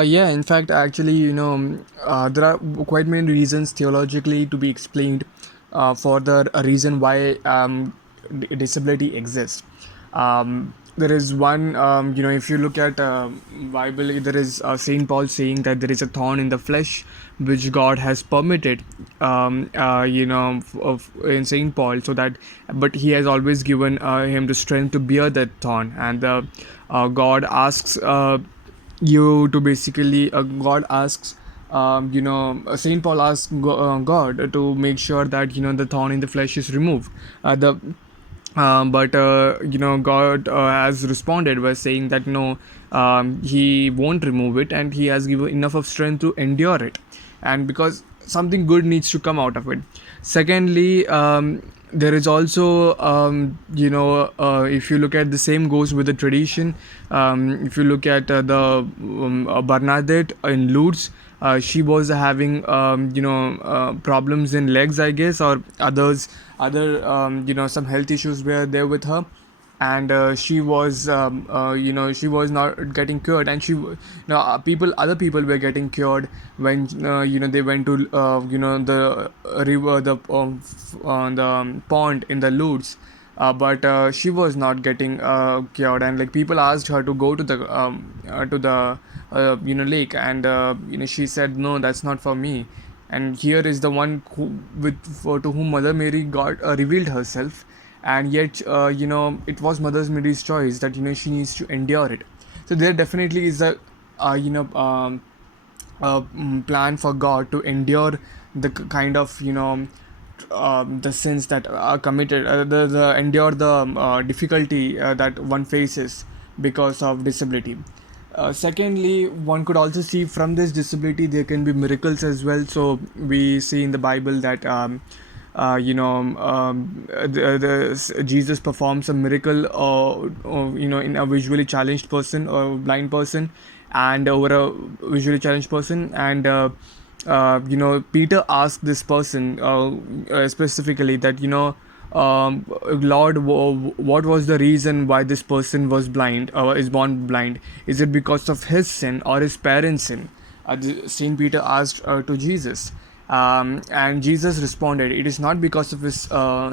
Yeah, in fact, actually, there are quite many reasons theologically to be explained for the reason why disability exists. There is one, if you look at Bible, there is Saint Paul saying that there is a thorn in the flesh which God has permitted, in Saint Paul, so that, but He has always given him the strength to bear that thorn, and God asks. You to basically God asks Saint Paul asks God to make sure that the thorn in the flesh is removed. The but God has responded by saying that no, He won't remove it, and He has given enough of strength to endure it, and because something good needs to come out of it. Secondly, there is also if you look at the same goes with the tradition. If you look at the Bernadette in Lourdes, she was having problems in legs, I guess, or other some health issues were there with her, and she was not getting cured, and people other people were getting cured when they went to the river, the pond in the Lourdes. But she was not getting cured, and like people asked her to go to the lake, and she said no, that's not for me. And here is the one to whom Mother Mary got revealed herself, and yet it was Mother Mary's choice that she needs to endure it. So there definitely is a uh, you know um, plan for God to endure the kind of the sins that are committed, the endure the difficulty that one faces because of disability. Secondly, one could also see from this disability there can be miracles as well. So we see in the Bible that Jesus performs a miracle, in a visually challenged person or blind person, and over a visually challenged person, and Peter asked this person specifically that Lord, what was the reason why this person was blind, is born blind? Is it because of his sin or his parents' sin? Saint Peter asked to Jesus, and Jesus responded, "It is not because of his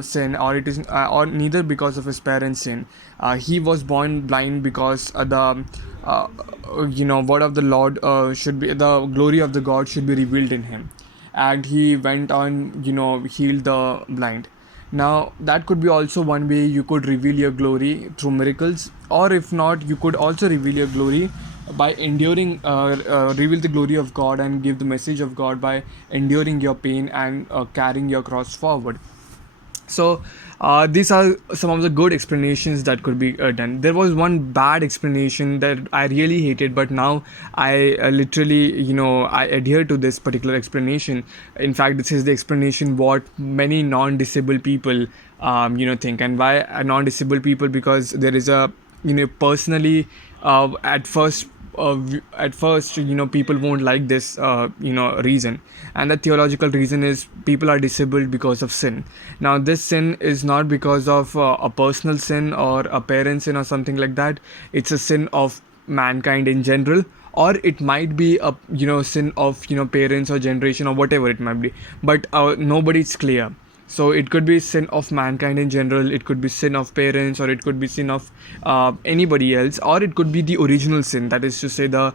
sin, or neither because of his parents' sin. He was born blind because the word of the Lord should be the glory of the God should be revealed in him." And he went on, healed the blind. Now that could be also one way you could reveal your glory through miracles, or if not, you could also reveal your glory by enduring, reveal the glory of God and give the message of God by enduring your pain and carrying your cross forward. So these are some of the good explanations that could be done. There was one bad explanation that I really hated, but now I literally, I adhere to this particular explanation. In fact, this is the explanation what many non-disabled people think. And why non-disabled people? Because there is a, personally, at first, people won't like this reason, and the theological reason is people are disabled because of sin. Now this sin is not because of a personal sin or a parent sin or something like that. It's a sin of mankind in general, or it might be a sin of parents or generation or whatever it might be, but nobody's clear. So it could be sin of mankind in general, it could be sin of parents, or it could be sin of anybody else, or it could be the original sin, that is to say the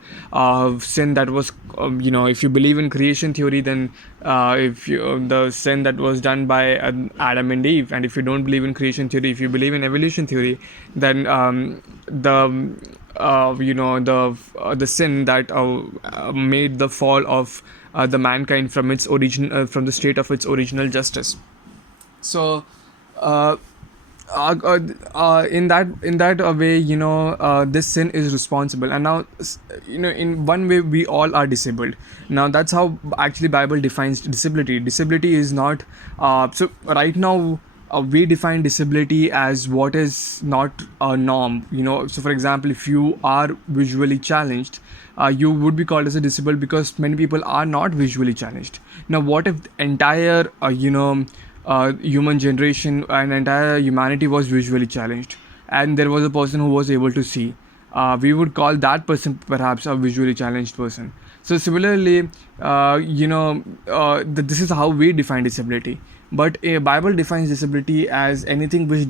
sin that was, if you believe in creation theory, then if you the sin that was done by Adam and Eve. And if you don't believe in creation theory, if you believe in evolution theory, then the sin that made the fall of the mankind from its origin, from the state of its original justice. So uh, in that way, this sin is responsible. And now, in one way we all are disabled. Now that's how actually Bible defines disability. Disability is not, so right now, we define disability as what is not a norm. So for example, if you are visually challenged, you would be called as a disabled because many people are not visually challenged. Now what if the entire human generation and entire humanity was visually challenged, and there was a person who was able to see? we would call that person perhaps a visually challenged person. So similarly, this is how we define disability. But a Bible defines disability as anything which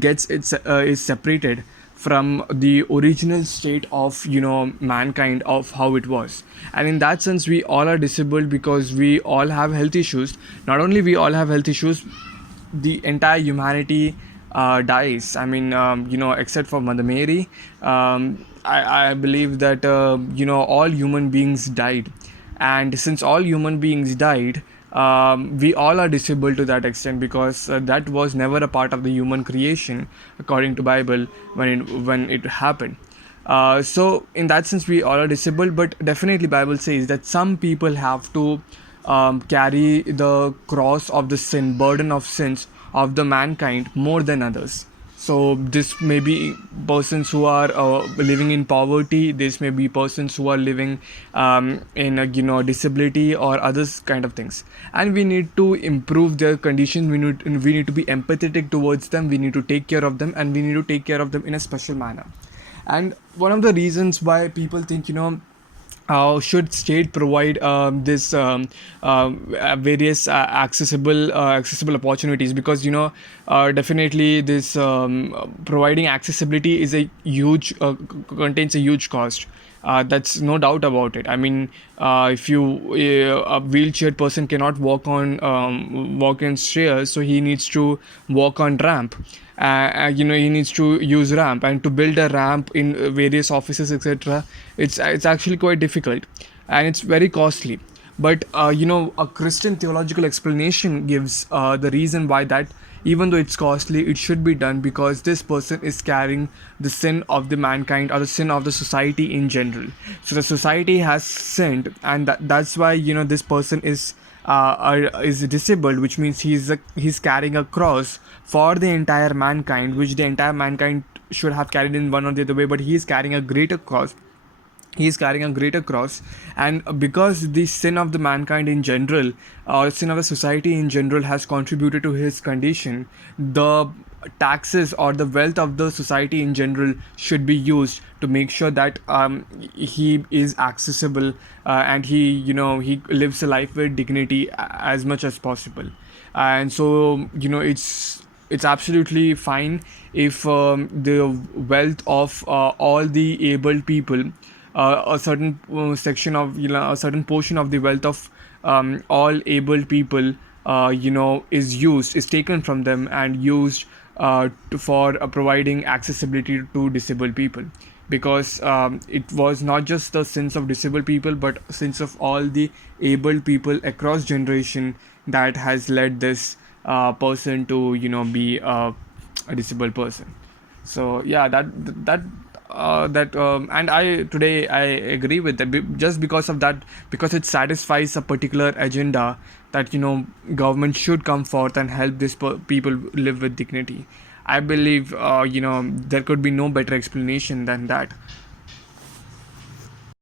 gets its is separated from the original state of mankind, of how it was. And in that sense, we all are disabled because we all have health issues. Not only we all have health issues, the entire humanity dies. I mean, except for Mother Mary, I believe that all human beings died, and since all human beings died, we all are disabled to that extent, because that was never a part of the human creation, according to Bible, when it happened. So in that sense, we all are disabled. But definitely, Bible says that some people have to carry the cross of the sin, burden of sins of the mankind more than others. So this may be persons who are living in poverty. This may be persons who are living in a disability or others kind of things. And we need to improve their condition. We need to be empathetic towards them. We need to take care of them, and we need to take care of them in a special manner. And one of the reasons why people think, should state provide this various accessible opportunities, because definitely this providing accessibility is a huge contains a huge cost. That's no doubt about it. I mean, if you a wheelchair person cannot walk in stairs, so he needs to walk on ramp. He needs to use ramp, and to build a ramp in various offices, etc. It's actually quite difficult, and it's very costly. But a Christian theological explanation gives the reason why that, even though it's costly, it should be done, because this person is carrying the sin of the mankind, or the sin of the society in general. So the society has sinned, and that's why this person is disabled, which means he's carrying a cross for the entire mankind, which the entire mankind should have carried in one or the other way, but he is carrying a greater cross. And because the sin of the mankind in general, or sin of the society in general, has contributed to his condition, the taxes or the wealth of the society in general should be used to make sure that he is accessible, and he lives a life with dignity as much as possible. And so it's absolutely fine if the wealth of all the able people, a certain section of a certain portion of the wealth of all able people is taken from them and used for providing accessibility to disabled people. Because it was not just the sins of disabled people, but sins of all the able people across generation that has led this person to be a disabled person. So yeah, and I agree with that, just because of that, because it satisfies a particular agenda that government should come forth and help these people live with dignity. I believe there could be no better explanation than that.